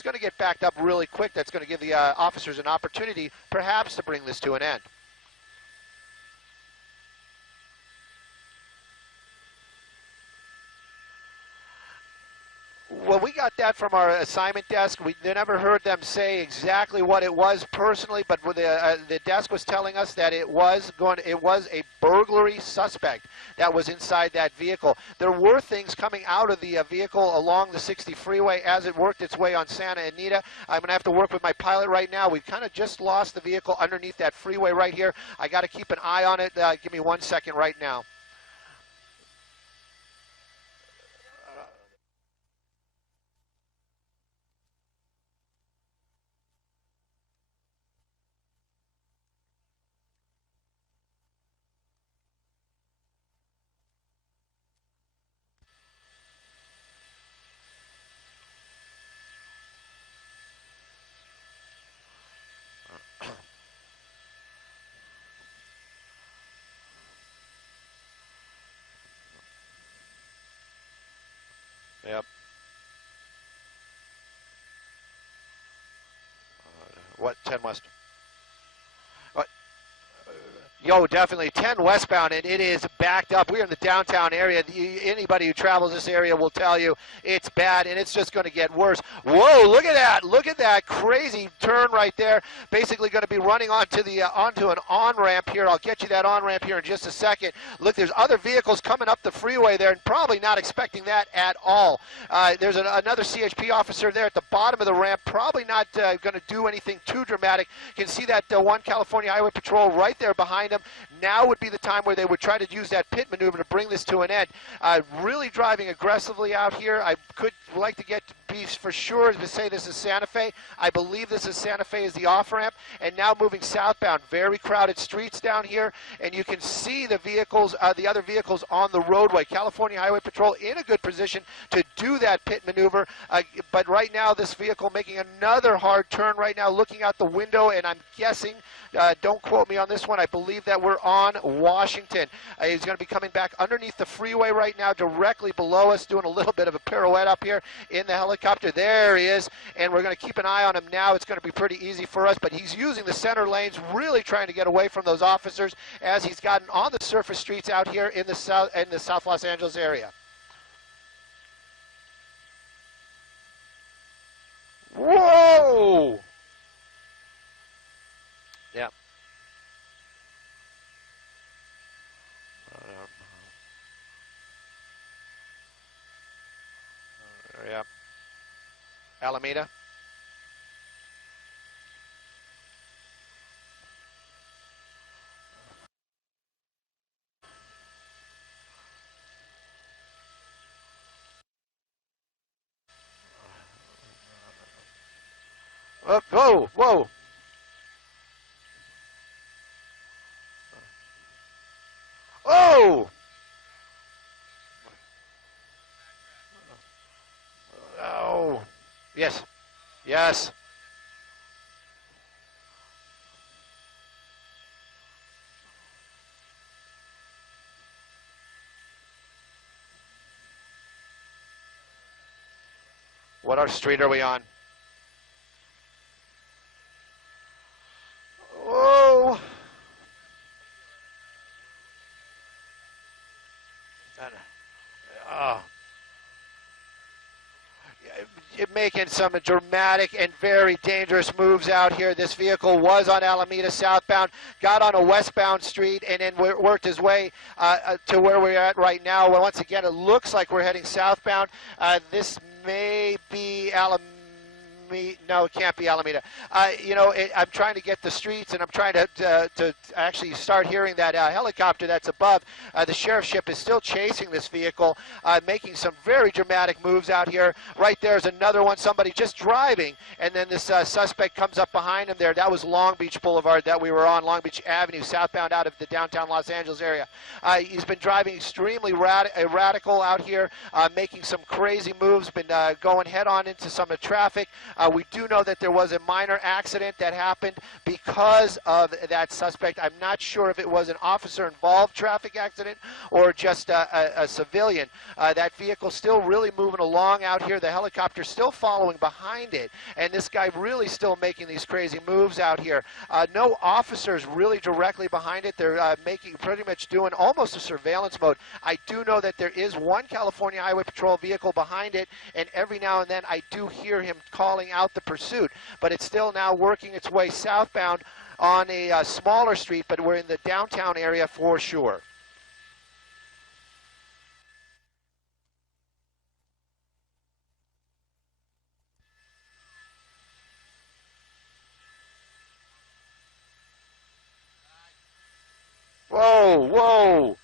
it's going to get backed up really quick. That's going to give the officers an opportunity, perhaps, to bring this to an end. Well, we got that from our assignment desk. We never heard them say exactly what it was personally, but the desk was telling us that it was a burglary suspect that was inside that vehicle. There were things coming out of the vehicle along the 60 freeway as it worked its way on Santa Anita. I'm going to have to work with my pilot right now. We've kind of just lost the vehicle underneath that freeway right here. I got to keep an eye on it. Give me 1 second right now. Yep. What, 10 West? What? Yo, definitely 10 westbound, and it is backed up. We're in the downtown area. Anybody who travels this area will tell you it's bad, and it's just going to get worse. Whoa, look at that. Look at that crazy turn right there. Basically going to be running onto an on-ramp here. I'll get you that on-ramp here in just a second. Look, there's other vehicles coming up the freeway there, and probably not expecting that at all. There's another CHP officer there at the bottom of the ramp, probably not going to do anything too dramatic. You can see that one California Highway Patrol right there behind them. Now would be the time where they would try to use that pit maneuver to bring this to an end. Really driving aggressively out here. I could like to get to be for sure to say this is Santa Fe. I believe this is Santa Fe is the off-ramp, and now moving southbound. Very crowded streets down here, and you can see the vehicles, the other vehicles on the roadway. California Highway Patrol in a good position to do that pit maneuver, but right now this vehicle making another hard turn right now, looking out the window, and I'm guessing, don't quote me on this one, I believe that we're on Washington. He's going to be coming back underneath the freeway right now, directly below us, doing a little bit of a pirouette up here in the helicopter. There he is, and we're going to keep an eye on him now. It's going to be pretty easy for us, but he's using the center lanes, really trying to get away from those officers as he's gotten on the surface streets out here in the South Los Angeles area. Whoa! Yeah. Yeah. Alameda. Whoa, whoa. Oh! Oh. Yes. Yes. What street are we on? Oh. Making some dramatic and very dangerous moves out here. This vehicle was on Alameda southbound, got on a westbound street, and then worked his way to where we're at right now. Well, once again, it looks like we're heading southbound. This may be Alameda. No, it can't be Alameda. You know, I'm trying to get the streets, and I'm trying to actually start hearing that helicopter that's above. The sheriff's ship is still chasing this vehicle, making some very dramatic moves out here. Right there's another one, somebody just driving, and then this suspect comes up behind him there. That was Long Beach Boulevard that we were on, Long Beach Avenue, southbound out of the downtown Los Angeles area. He's been driving extremely radical out here, making some crazy moves, been going head-on into some of the traffic. We do know that there was a minor accident that happened because of that suspect. I'm not sure if it was an officer-involved traffic accident or just a civilian. That vehicle still really moving along out here. The helicopter still following behind it, and this guy really still making these crazy moves out here. No officers really directly behind it. They're making pretty much doing almost a surveillance mode. I do know that there is one California Highway Patrol vehicle behind it, and every now and then I do hear him calling out the pursuit, but it's still now working its way southbound on a smaller street, but we're in the downtown area for sure. Whoa, whoa.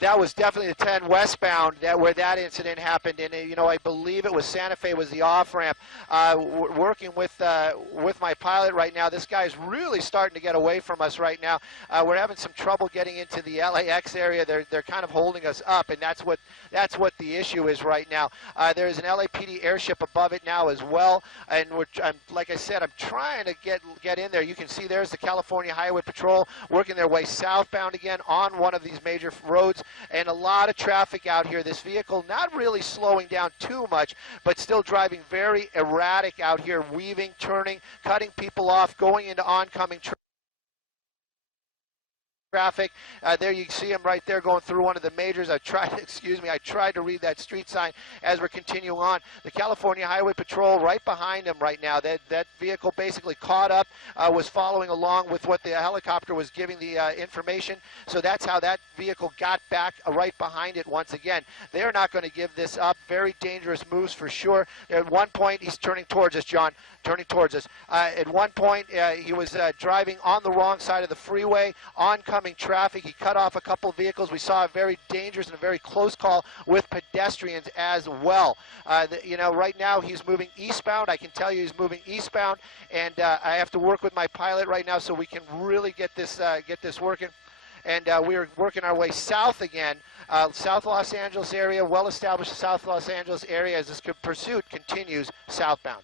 That was definitely the 10 westbound where that incident happened, and I believe it was Santa Fe was the off ramp. Working with my pilot right now, this guy's really starting to get away from us right now. We're having some trouble getting into the LAX area. They're kind of holding us up, and that's what the issue is right now. There's an LAPD airship above it now as well, and like I said, I'm trying to get in there. You can see there's the California Highway Patrol working their way southbound again on one of these major roads, and a lot of traffic out here. This vehicle not really slowing down too much, but still driving very erratic out here, weaving, turning, cutting people off, going into oncoming traffic. There you see him right there going through one of the majors. I tried to read that street sign as we're continuing on. The California Highway Patrol right behind him right now. That vehicle basically caught up, was following along with what the helicopter was giving the information. So that's how that vehicle got back right behind it once again. They're not going to give this up. Very dangerous moves for sure. At one point, he's turning towards us, John. Turning towards us. At one point, he was driving on the wrong side of the freeway, oncoming traffic. He cut off a couple vehicles. We saw a very dangerous and a very close call with pedestrians as well. Right now he's moving eastbound. I can tell you he's moving eastbound, and I have to work with my pilot right now so we can really get this working. And we are working our way south again, South Los Angeles area, well-established South Los Angeles area as this pursuit continues southbound.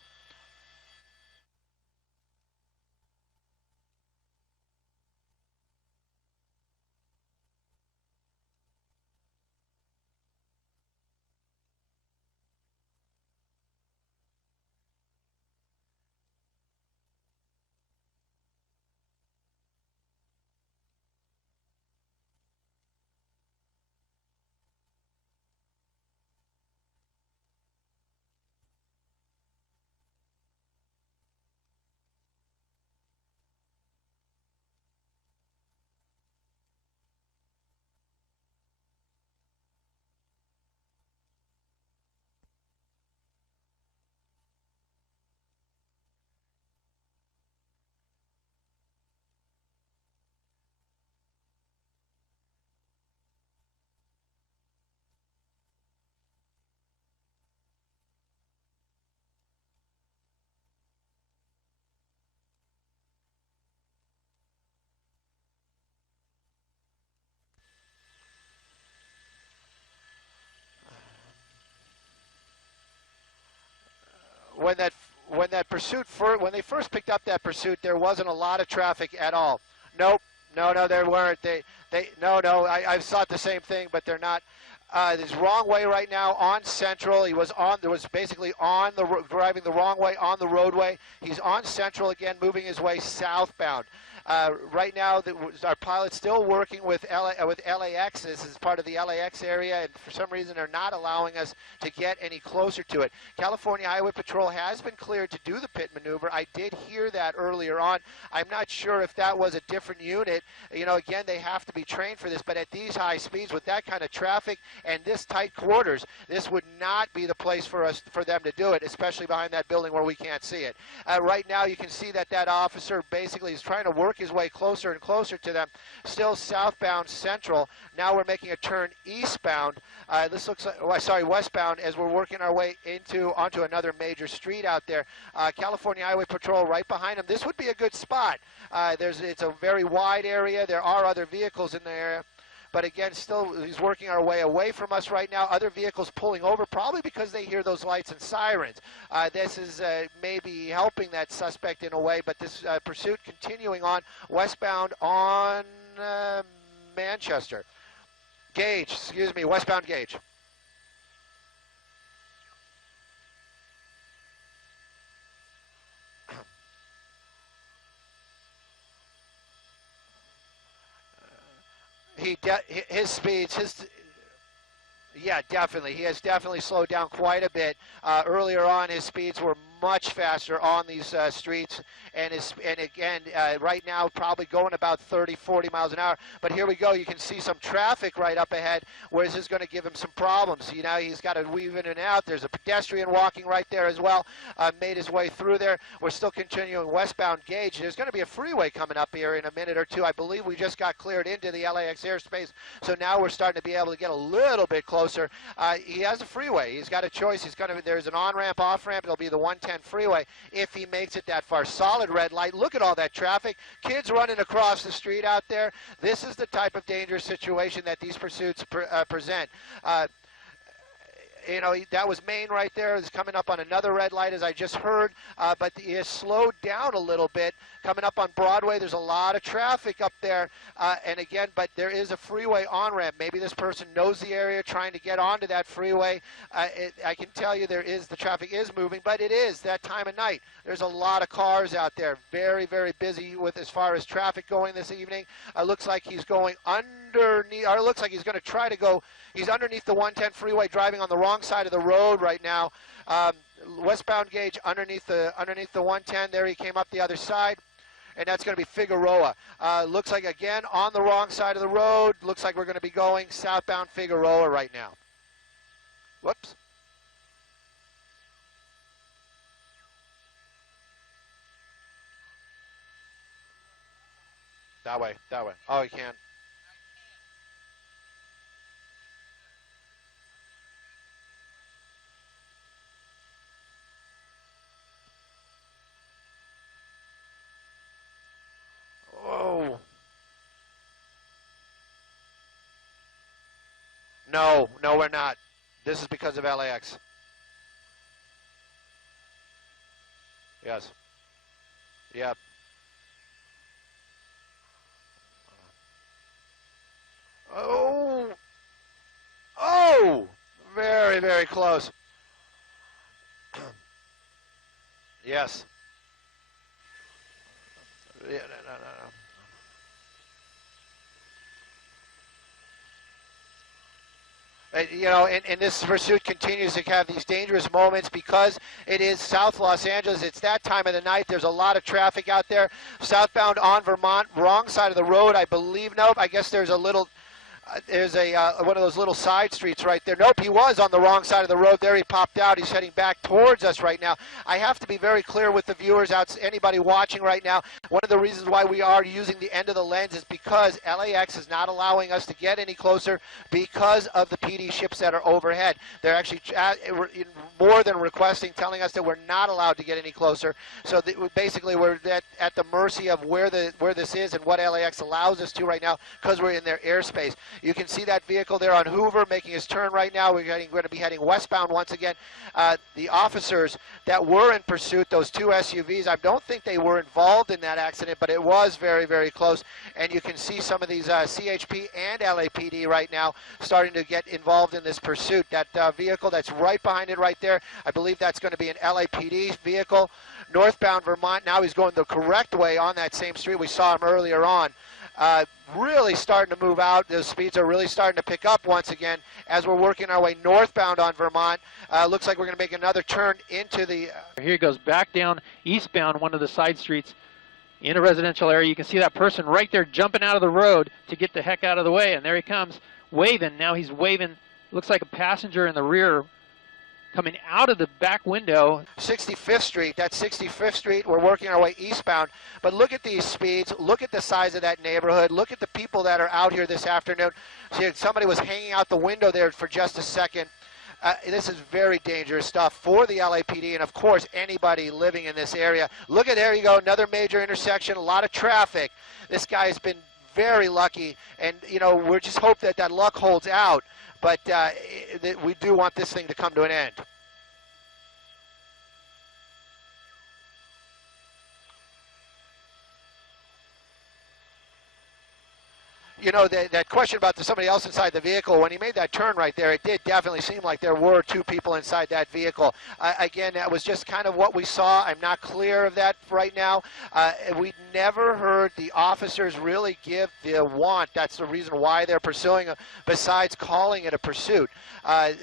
When they first picked up that pursuit, there wasn't a lot of traffic at all. Nope, no, there weren't. I've thought the same thing, but they're not. He's wrong way right now on Central. There was basically driving the wrong way on the roadway. He's on Central again, moving his way southbound. Right now, our pilot's still working with LAX. This is part of the LAX area, and for some reason, they're not allowing us to get any closer to it. California Highway Patrol has been cleared to do the pit maneuver. I did hear that earlier on. I'm not sure if that was a different unit. Again, they have to be trained for this, but at these high speeds with that kind of traffic, And this tight quarters, this would not be the place for them to do it, especially behind that building where we can't see it. Right now, you can see that officer basically is trying to work his way closer and closer to them. Still southbound Central. Now we're making a turn eastbound. This looks like, westbound as we're working our way onto another major street out there. California Highway Patrol right behind him. This would be a good spot. It's a very wide area. There are other vehicles in the area. But again, still, he's working our way away from us right now. Other vehicles pulling over, probably because they hear those lights and sirens. This is maybe helping that suspect in a way, but this pursuit continuing on westbound on Manchester. Gage, excuse me, westbound Gage. His speeds, yeah, definitely. He has definitely slowed down quite a bit. Earlier on, his speeds were much faster on these streets, and again, right now, probably going about 30, 40 miles an hour. But here we go. You can see some traffic right up ahead, where this is going to give him some problems. You know, he's got to weave in and out. There's a pedestrian walking right there as well. Made his way through there. We're still continuing westbound Gage. There's going to be a freeway coming up here in a minute or two. I believe we just got cleared into the LAX airspace, so now we're starting to be able to get a little bit closer. He has a freeway. He's got a choice. There's an on-ramp, off-ramp. It'll be the 110 freeway if he makes it that far. Solid red light. Look at all that traffic. Kids running across the street out there. This is the type of dangerous situation that these pursuits present. You know, that was Maine right there. It's coming up on another red light, as I just heard, but he has slowed down a little bit. Coming up on Broadway, there's a lot of traffic up there, and again, but there is a freeway on-ramp. Maybe this person knows the area, trying to get onto that freeway. I can tell you the traffic is moving, but it is that time of night. There's a lot of cars out there, very, very busy with as far as traffic going this evening. Looks like he's going underneath, or it looks like he's going to try to go, he's underneath the 110 freeway, driving on the wrong side of the road right now. Westbound Gage underneath the 110. There he came up the other side, and that's going to be Figueroa. Looks like, again, on the wrong side of the road. Looks like we're going to be going southbound Figueroa right now. Whoops. That way. Oh, he can't. No, we're not. This is because of LAX. Yes. Yep. Oh! Very, very close. Yes. Yeah, no. You know, and this pursuit continues to have these dangerous moments because it is South Los Angeles. It's that time of the night. There's a lot of traffic out there. Southbound on Vermont, wrong side of the road, I believe. Nope, I guess there's a little... There's one of those little side streets right there. Nope, he was on the wrong side of the road there. He popped out. He's heading back towards us right now. I have to be very clear with the viewers, anybody watching right now. One of the reasons why we are using the end of the lens is because LAX is not allowing us to get any closer because of the PD ships that are overhead. They're actually more than requesting, telling us that we're not allowed to get any closer. So basically, we're at the mercy of where this is and what LAX allows us to right now because we're in their airspace. You can see that vehicle there on Hoover making his turn right now. We're going to be heading westbound once again. The officers that were in pursuit, those two SUVs, I don't think they were involved in that accident, but it was very, very close. And you can see some of these CHP and LAPD right now starting to get involved in this pursuit. That vehicle that's right behind it right there, I believe that's going to be an LAPD vehicle. Northbound Vermont, now he's going the correct way on that same street. We saw him earlier on. Really starting to move out. Those speeds are really starting to pick up once again as we're working our way northbound on Vermont. Looks like we're going to make another turn into the... Here he goes back down eastbound one of the side streets in a residential area. You can see that person right there jumping out of the road to get the heck out of the way, and there he comes waving. Now he's waving Looks like a passenger in the rear coming out of the back window. 65th Street, that's 65th Street. We're working our way eastbound. But look at these speeds. Look at the size of that neighborhood. Look at the people that are out here this afternoon. See, somebody was hanging out the window there for just a second. This is very dangerous stuff for the LAPD and, of course, anybody living in this area. Look at, there you go, another major intersection, a lot of traffic. This guy has been very lucky, and, you know, we're just hope that that luck holds out. But we do want this thing to come to an end. You know, that question about somebody else inside the vehicle, when he made that turn right there, it did definitely seem like there were two people inside that vehicle. Again, that was just kind of what we saw. I'm not clear of that right now. We never heard the officers really give the want. That's the reason why they're pursuing, besides calling it a pursuit.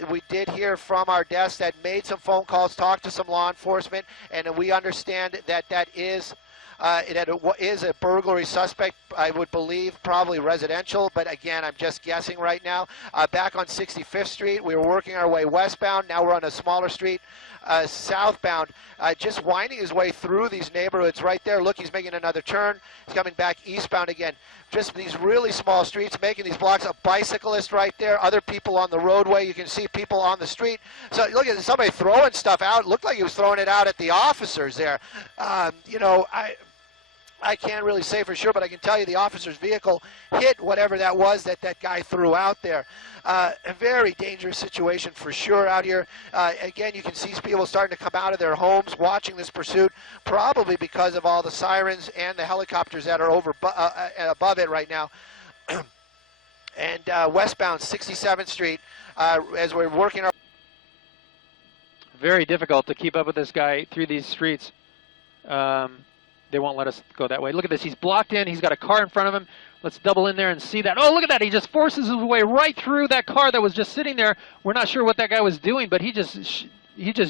We did hear from our desk that made some phone calls, talked to some law enforcement, and we understand that that is a burglary suspect, I would believe, probably residential, but again, I'm just guessing right now. Back on 65th Street, we were working our way westbound. Now we're on a smaller street, southbound, just winding his way through these neighborhoods right there. Look, he's making another turn. He's coming back eastbound again. Just these really small streets, making these blocks. A bicyclist right there, other people on the roadway. You can see people on the street. So look at somebody throwing stuff out. It looked like he was throwing it out at the officers there. You know, I can't really say for sure, but I can tell you the officer's vehicle hit whatever that was that guy threw out there. A very dangerous situation for sure out here. Again, you can see people starting to come out of their homes watching this pursuit, probably because of all the sirens and the helicopters that are over above it right now. And westbound 67th Street, as we're working our... Very difficult to keep up with this guy through these streets. They won't let us go that way. Look at this. He's blocked in. He's got a car in front of him. Let's double in there and see that. Oh, look at that. He just forces his way right through that car that was just sitting there. We're not sure what that guy was doing, but he just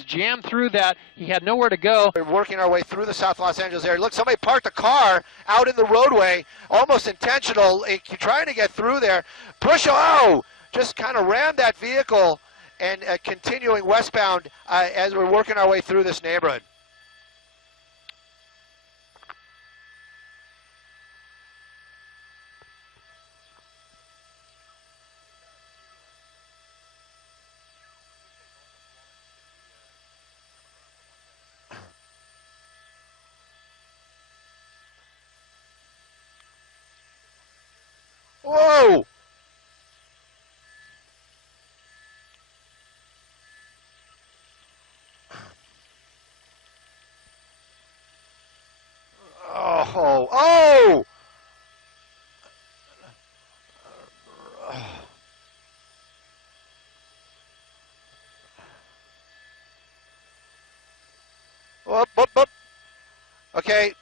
jammed through that. He had nowhere to go. We're working our way through the South Los Angeles area. Look, somebody parked a car out in the roadway, almost intentional, trying to get through there. Just kind of rammed that vehicle and continuing westbound as we're working our way through this neighborhood. Whoa! Oh! Oh! Whoop, whoop, whoop. Okay,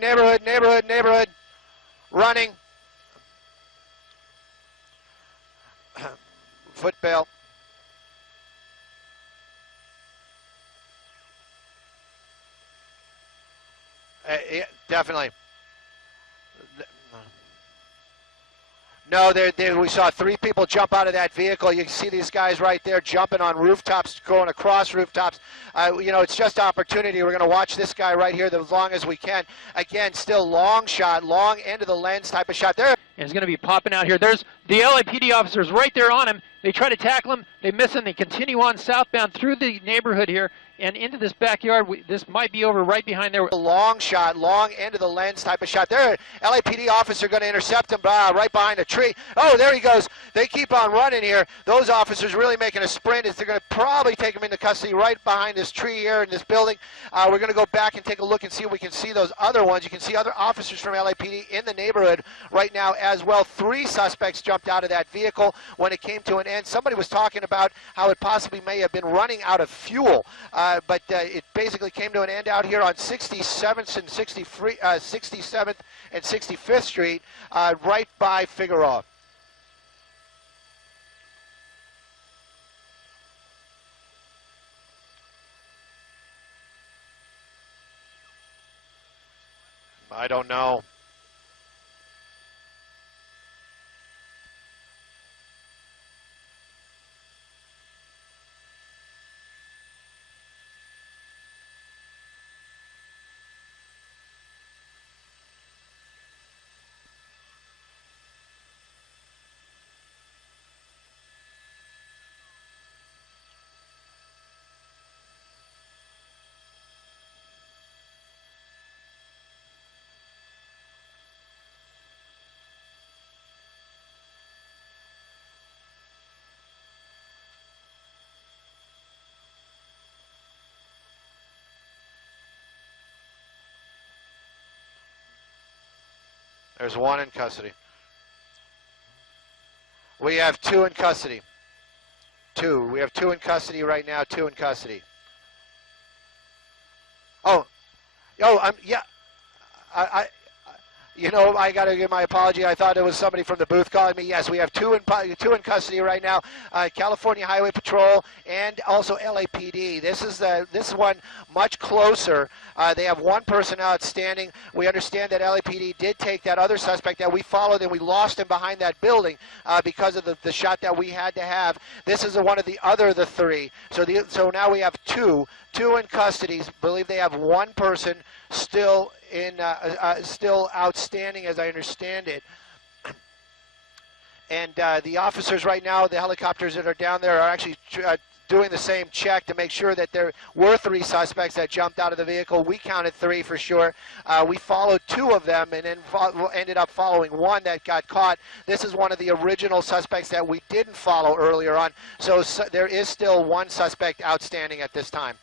neighborhood. Running. Foot bail. Yeah, definitely. No, we saw three people jump out of that vehicle. You can see these guys right there jumping on rooftops, going across rooftops. You know, it's just opportunity. We're going to watch this guy right here as long as we can. Again, still long shot, long end of the lens type of shot. There. And he's going to be popping out here. There's the LAPD officers right there on him. They try to tackle him. They miss him. They continue on southbound through the neighborhood here and into this backyard. This might be over right behind there. A long shot, long end of the lens type of shot. There, LAPD officer going to intercept him right behind a tree. Oh, there he goes. They keep on running here. Those officers really making a sprint. They're going to probably take him into custody right behind this tree here in this building. We're going to go back and take a look and see if we can see those other ones. You can see other officers from LAPD in the neighborhood right now as well. 3 suspects jumped out of that vehicle when it came to an end. Somebody was talking about how it possibly may have been running out of fuel, but it basically came to an end out here on 67th and 67th and 65th Street, right by Figueroa. I don't know. There's one in custody. We have 2 in custody. 2. We have 2 in custody right now. 2 in custody. Oh, yeah. I got to give my apology. I thought it was somebody from the booth calling me. Yes, we have 2 in custody right now. California Highway Patrol and also LAPD. This is one much closer. They have 1 person outstanding. We understand that LAPD did take that other suspect that we followed, and we lost him behind that building because of the shot that we had to have. This is one of the 3. So now we have 2 in custody. Believe they have 1 person still still outstanding, as I understand it. And the officers right now, the helicopters that are down there, are actually doing the same check to make sure that there were 3 suspects that jumped out of the vehicle. We counted 3 for sure. We followed 2 of them and then ended up following 1 that got caught. This is one of the original suspects that we didn't follow earlier on. So there is still 1 suspect outstanding at this time.